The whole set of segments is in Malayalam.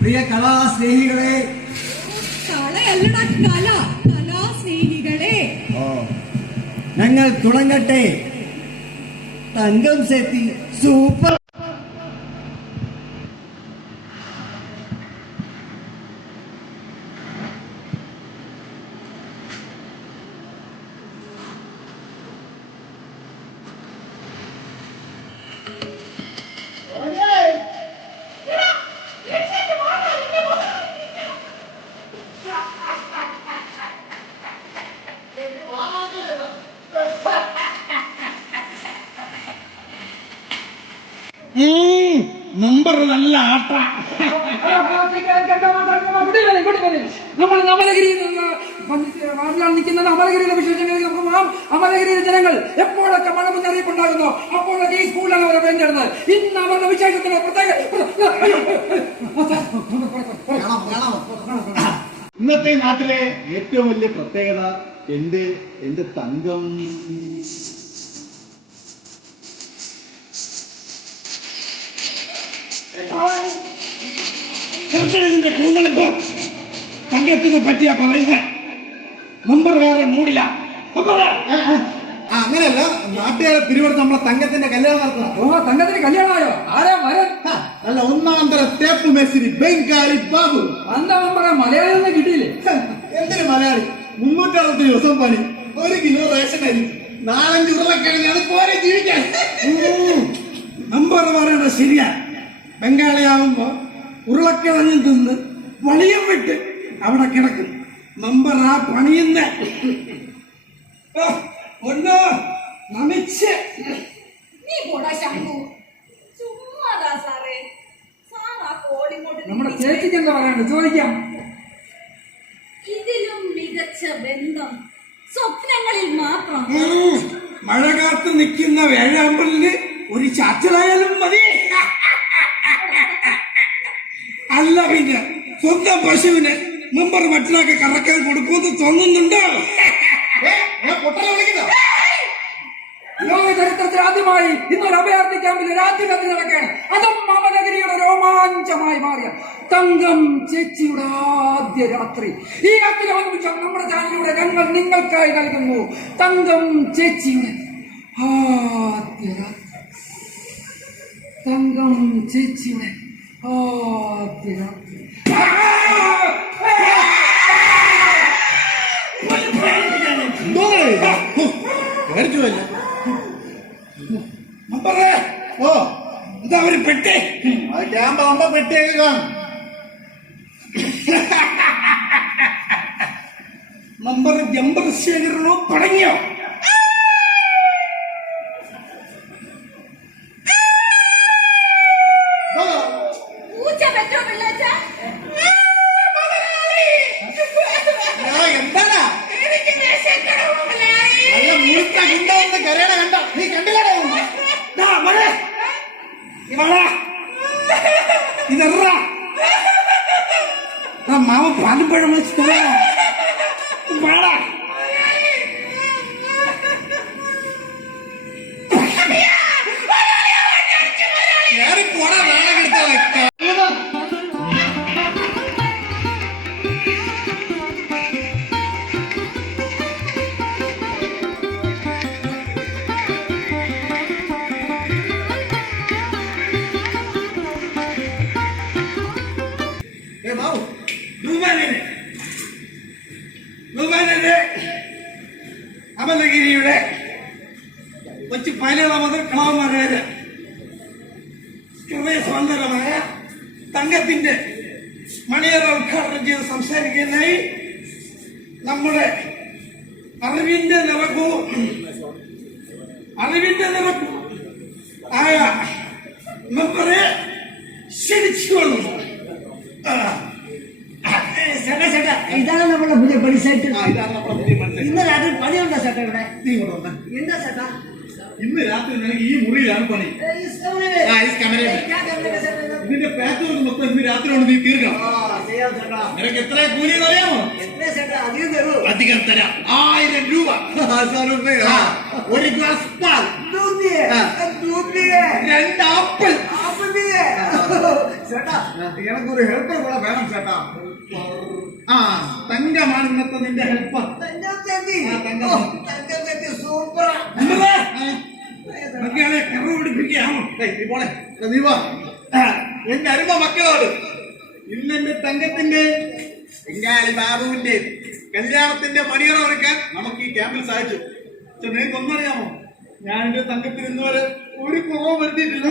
പ്രിയ കലാസ്നേഹികളെ. സ്നേഹികളെ കല കലാസ്നേഹികളെ. ഞങ്ങൾ തുടങ്ങട്ടെ. തങ്കം സെത്തി സൂപ്പർ അമലഗിരിയിലെ ജനങ്ങൾ എപ്പോഴൊക്കെ മഴ മുന്നറിയിപ്പുണ്ടാകുന്നു? അപ്പോഴൊക്കെ ഈ സ്കൂളിലാണ് അവരെ വേണ്ടിയിരുന്നത്. ഇന്ന് അവരുടെ വിശേഷത്തിന് പ്രത്യേക ഇന്നത്തെ നാട്ടിലെ ഏറ്റവും വലിയ പ്രത്യേകത എന്റെ എന്റെ തങ്കം? ചെറുക്കനതിന്റെ കൂങ്ങളിപ്പോ തങ്കത്തിനെ പറ്റിയാ പറയുന്നത് നമ്പർ വേറെ മൂടില്ല. അങ്ങനെയല്ല. നാട്ടുകാരെ പിരിവെടുത്ത് നമ്മളെ തങ്കത്തിന്റെ കല്യാണം നടത്തണം ഓ തങ്കത്തിന് കല്യാണമായോ? ആരാ വരൻ അല്ല ഒന്നാം തര തേപ്പ് മേസ്തിരി ബംഗാളി ബാബു. എന്താ മലയാളി ഒന്നും കിട്ടിയില്ലേ? എന്തിനു മലയാളി? മുന്നൂറ്ററുപത്തി ദിവസം പണി. ഒരു കിലോ റേഷൻ അരി. നാലഞ്ച് കഴിഞ്ഞാൽ പോരെ ജീവിക്കാൻ. നമ്പർ പറയണ്ട ശരിയാ. ബംഗാളിയാവുമ്പോ ഉരുളക്കിഴങ്ങ് തിന്ന് വളിയം വിട്ട് അവിടെ കിടക്കും നമ്പർ ആ പണിയുന്ന. ഒന്നോ നമിച്ച്. നീ പോടാ ശംഭു ചുമ്മാതാ സാറേ. കോളിങ്ങോട്ട് നമ്മുടെ ചേച്ചിക്ക് എന്താ പറയാണ്ട് ചോദിക്കാം. ഇതിലും മികച്ച ബന്ധം സ്വപ്നങ്ങളിൽ മാത്രം. മഴ കാത്ത് നിൽക്കുന്ന വേഴാമ്പലിന് ഒരു ചാച്ചലായാലും മതി. അല്ല പിന്നെ സ്വന്തം പശുവിന് നമ്പർ മറ്റിലൊക്കെ കറക്കാൻ കൊടുക്കുമെന്ന് തോന്നുന്നുണ്ടോ? ലോക ചരിത്രത്തിൽ ആദ്യമായി ഇന്നൊരു അഭയാർത്ഥി ക്യാമ്പിൽ രാത്രികത്തിൽ നടക്കുകയാണ്. അതും മമനഗരിയുടെ രോമാഞ്ചമായി മാറിയ തങ്കം ചേച്ചിയുടെ ആദ്യ രാത്രി. ഈ രാത്രി നിമിഷം നമ്മുടെ ചാനലിലൂടെ ഞങ്ങൾ നിങ്ങൾക്കായി നൽകുന്നു തങ്കം ചേച്ചിയുടെ ആദ്യ രാത്രി. തങ്കം ചേച്ചിയുടെ ഓ എന്താ ഒരു പെട്ടി അത് ക്യാമ്പ് ആകുമ്പോ പെട്ടിയൊക്കെ കാണും നമ്പർ ജമ്പർ ശേഖരണോ തുടങ്ങിയോ? ഹൃദയസ്പന്ദനമായ തങ്കത്തിന്റെ മണിയറ ഉദ്ഘാടനം ചെയ്ത് സംസാരിക്കാനായി നമ്മുടെ അറിവിന്റെ നിറക്കവും അറിവിന്റെ നിറക്കും ആയ മെമ്പറെ ക്ഷണിച്ചുകൊള്ളുന്നു. ഇതാണ് നമ്മുടെ പുതിയ പണിസൈറ്റ് ആ ഇതാണ് നമ്മുടെ പുതിയ മനസ്സിൽ ഇന്ന് രാത്രി പണിയുണ്ടോ ചേട്ടാ ഇവിടെ? നീ ഇങ്ങോട്ട് എന്താ ചേട്ടാ? ഇന്ന് രാത്രി നിനക്ക് ഈ മുറിയിലാണ് പണി. ഇതിന്റെ പാക്ക് വർക്ക് മൊത്തം ഇന്ന് രാത്രി കൊണ്ട് നീ തീർക്കണം. നിനക്ക് എത്ര കൂലി അറിയാമോ? അധികം തരാം. ആയിരം രൂപ. ഒരു ഗ്ലാസ് പാൽ. രണ്ട് ആപ്പിൾ. ചേട്ടാ. എനിക്കൊരു ഹെൽപ്പർ കൂടെ വേണം ചേട്ടാ. ആ തങ്കമാണ് ഇന്നത്തെ നിന്റെ ഹെൽപ്പർ തങ്കം സൂപ്പർ. നീ പോണേ. നീ വാ. എന്റെ അരുമ മക്കളോട്. ഇന്ന് എന്റെ തങ്കത്തിന്റെ എങ്കാലി ബാബുവിന്റെ കല്യാണത്തിന്റെ മണിയറ ഒരുക്കാൻ നമുക്ക് ഈ ക്യാമ്പിൽ സാധിച്ചു. പക്ഷെ നിങ്ങൾക്ക് ഒന്നറിയാമോ ഞാൻ എന്റെ തങ്കത്തിന് ഇന്ന് വരെ ഒരു കുറവ് വരുത്തിയിട്ടില്ല.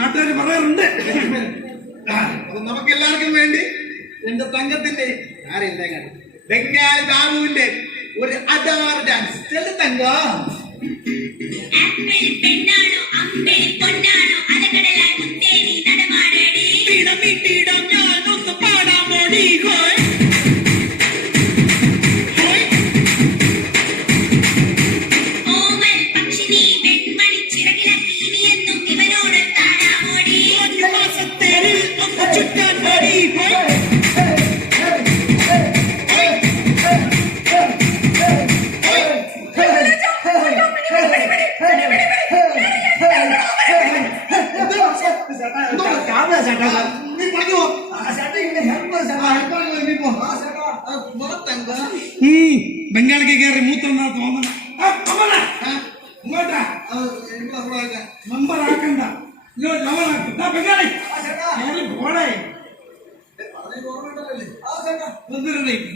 നാട്ടുകാർ പറയാറുണ്ട്. അപ്പൊ നമുക്ക് എല്ലാവർക്കും വേണ്ടി എന്റെ തങ്കത്തിന്റെ ആരെന്താ ബംഗാളി ബാബുവിന്റെ ഒരു അഡാർ ഡാൻസ്. ചെല്ലു തങ്ക. പെണ്ണാണോ? അമ്പിളി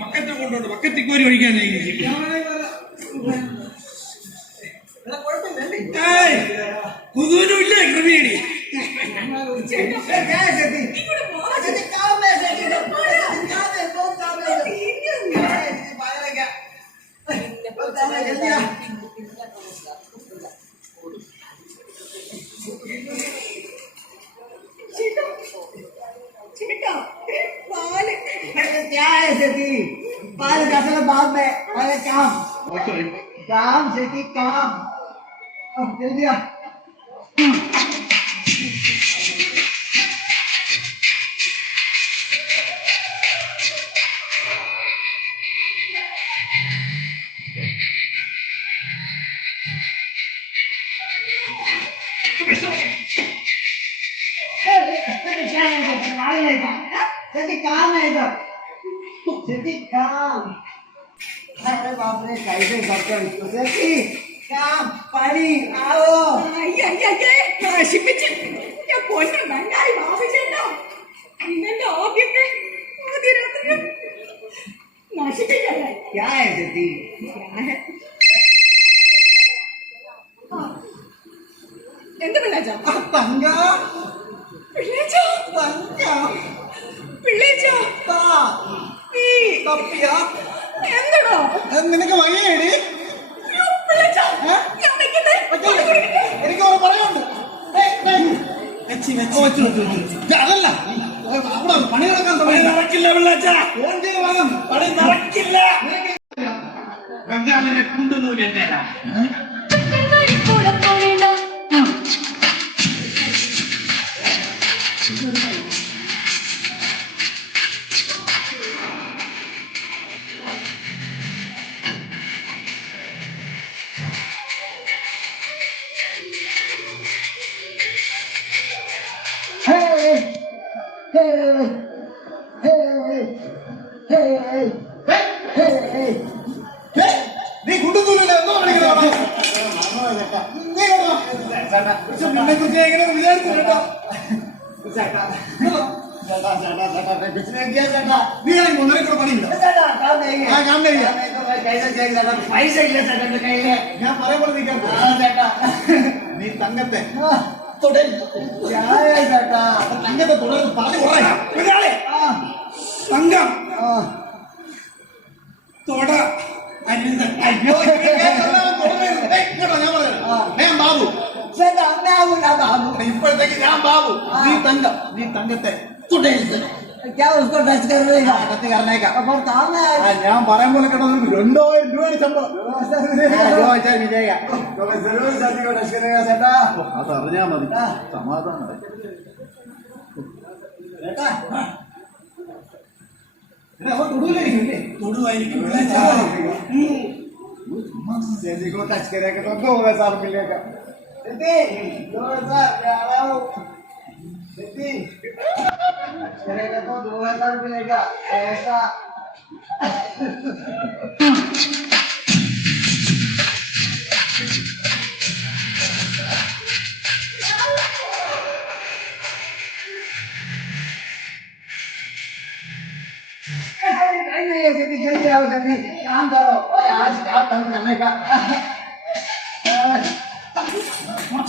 ബക്കറ്റ് കൊണ്ടോണ്ട് ബക്കറ്റ് കോരി ഒഴിക്കാനായി ഏയ് കുതൂരും ഇല്ലേ ക്രമേണി ഇങ്ങോട്ട് പോ. ചേട്ടാ ചേട്ടാ क्या है स्थिति पर दरअसल बाद में। अरे काम। काम स्थिति काम। अब दे दिया। काम है इधर। सेठी काम अरे बाप रे कैसे करते हो इसको सेठी काम पानी आओ അയ്യയ്യേ നശിപ്പിച്ച് ഞാൻ പൊന്നു നന്നായി ബാബുചേട്ടാ ഇന്നെന്റെ ആദ്യത്തെ ആദ്യ രാത്രി നശിപ്പിക്കല്ലേ क्या है सेठी എന്ത് പിള്ളേച്ച തങ്ക പിള്ളേച്ച തങ്ക പിള്ളേച്ച താ ഈ തപ്പിയ എന്തടോ? നിനക്ക് വയ്യേടി പിള്ളേച്ച എനിക്ക് ഒരു പറയാനുണ്ട്. അതല്ല. അവിടെ പണി നടക്കില്ല പിള്ളാച്ച. ഫോൺ ചെയ്ത് വാങ്ങാം പണി നടക്കില്ല. ബംഗാളിനെ കൊണ്ടുനൂൽ പക്ഷെ നിന്നെ കുറിച്ച് എങ്ങനെ വിചാരിച്ചു കേട്ടോ. നീ ഞാൻ ഒന്നര കൂടെ പണിയില്ല ആ ഞാൻ കഴിയാം പൈസ ഇല്ല ചേട്ടന്റെ കയ്യിൽ ഞാൻ പറയുമ്പോൾ നീ കേട്ടോ ആ ചേട്ടാ. നീ തങ്കത്തെ. ചായ ചേട്ടാ തങ്കത്തെ തുടർന്ന് പറഞ്ഞു പറയാം ബംഗാളി തങ്കം. തൊട. അയ്യോ കേട്ടോ ഞാൻ അമ്മയാവൂല ബാബു ഇപ്പോഴത്തേക്ക് ഞാൻ ബാബു നീ തങ്കം നീ തങ്കത്തെ തുടരുത് क्या उसको टच कर देगा ടച്ച് കറന്നേക്കാം अब काम है ആ, ഞാൻ പറയാൻ പോലെ കേട്ടോ നിനക്ക് രണ്ടായിരം രൂപയാണ് ശമ്പളം जरूर शादी को टच करेगा सेटा അത് അറിഞ്ഞാ മതി ആ. സമാധാനം बेटा തൊടുവായിരിക്കും പിള്ളാച്ച शादी को टच करेगा नितिन दो हज़ार तो दो हज़ार मिलेगा ऐसा ऐसे दिखाई जाओ काम करो आज काम करने का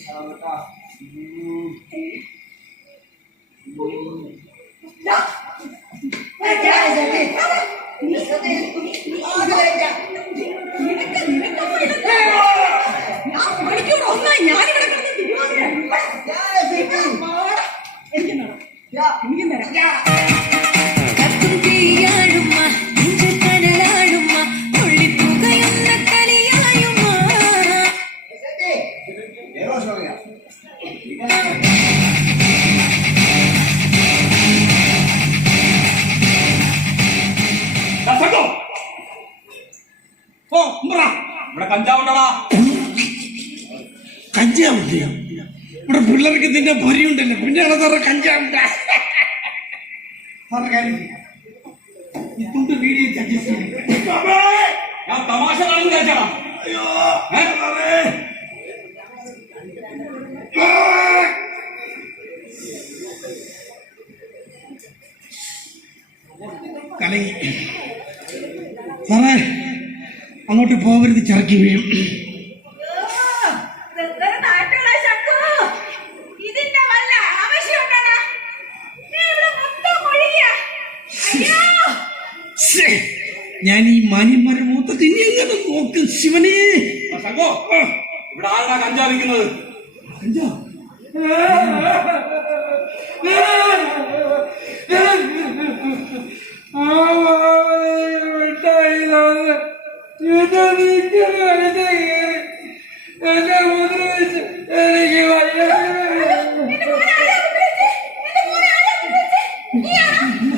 എനിക്ക് തരാം. ഇതിന്റെ പൊരിയുണ്ടല്ലോ പിന്നെയാണ് സാറേ കഞ്ചാവുണ്ട സാറ് കാര്യം ചെയ്യ്. ഈ തുണ്ട് വീഡിയോ ഞാൻ തമാശ കാണുന്നു വിചാരിച്ചാടാ അയ്യോ. ഏ? സാറേ കലങ്ങി. സാറേ അങ്ങോട്ട് പോകരുത് ചിറക്കി വീഴും ഇതിന്റെ വല്ല ആവശ്യമുണ്ടോടാ നീ ഇവിടെ മൊത്തം ഒഴിയാ അയ്യോ ശ്ശേ, ഞാൻ ഈ മാന്യന്മാരെ മൂത്തത്തിൽ ഇനി എങ്ങനെ നോക്കും ശിവനെ? സംഘം ഇവിടെ ആരാ കഞ്ചാവ് വിൽക്കുന്നത്? കഞ്ചാ? എന്റെ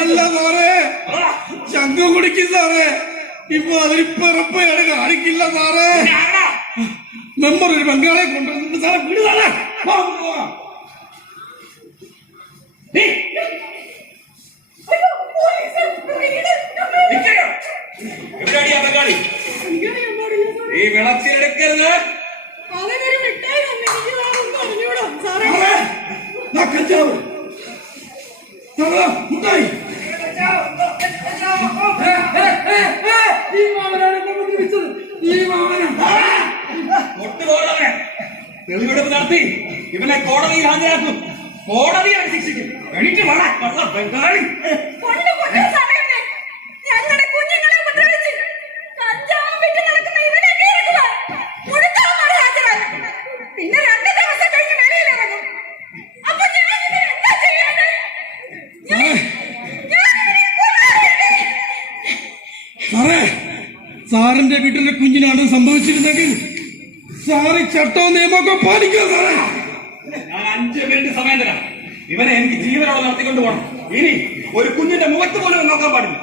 അല്ല സാറേ. ചങ്ക കുടിക്കും സാറേ. ഇപ്പൊ അതിന് പിറപ്പയാണ് കാണിക്കില്ല സാറേ? മെമ്പർ ഒരു ബംഗാളെ കൊണ്ടുവന്നിട്ട് സാറേ. വീട് സാറേ. ഈ വിളച്ചിലെടുക്കരുത് അവനൊരു മിഠായി തന്നു. എനിക്ക് അറിഞ്ഞൂടാ. സാറേ, കഞ്ചാവ്. ഈ മാമനാണ് എന്നെ ഉപദ്രവിച്ചത് ഈ മാമനാണ് തെളിവെടുപ്പ് നടത്തി. ഇവനെ കോടതിയിൽ ഹാജരാക്കും. കോടതിയാണ് ശിക്ഷിക്കും. എണീറ്റ് വളരെ കള്ള ബംഗാളി. സാറിന്റെ വീട്ടിലെ കുഞ്ഞിനാണ് സംഭവിച്ചിരുന്നെങ്കിൽ സാറ് ചട്ടവും നിയമമൊക്കെ പാലിക്കുക സാറേ. ഞാൻ അഞ്ചു മിനിറ്റ് സമയം തരാം. ഇവനെ എനിക്ക് ജീവനോട് നടത്തിക്കൊണ്ട് പോകണം. ഇനി ഒരു കുഞ്ഞിന്റെ മുഖത്ത് പോലും നോക്കാൻ പാടില്ല.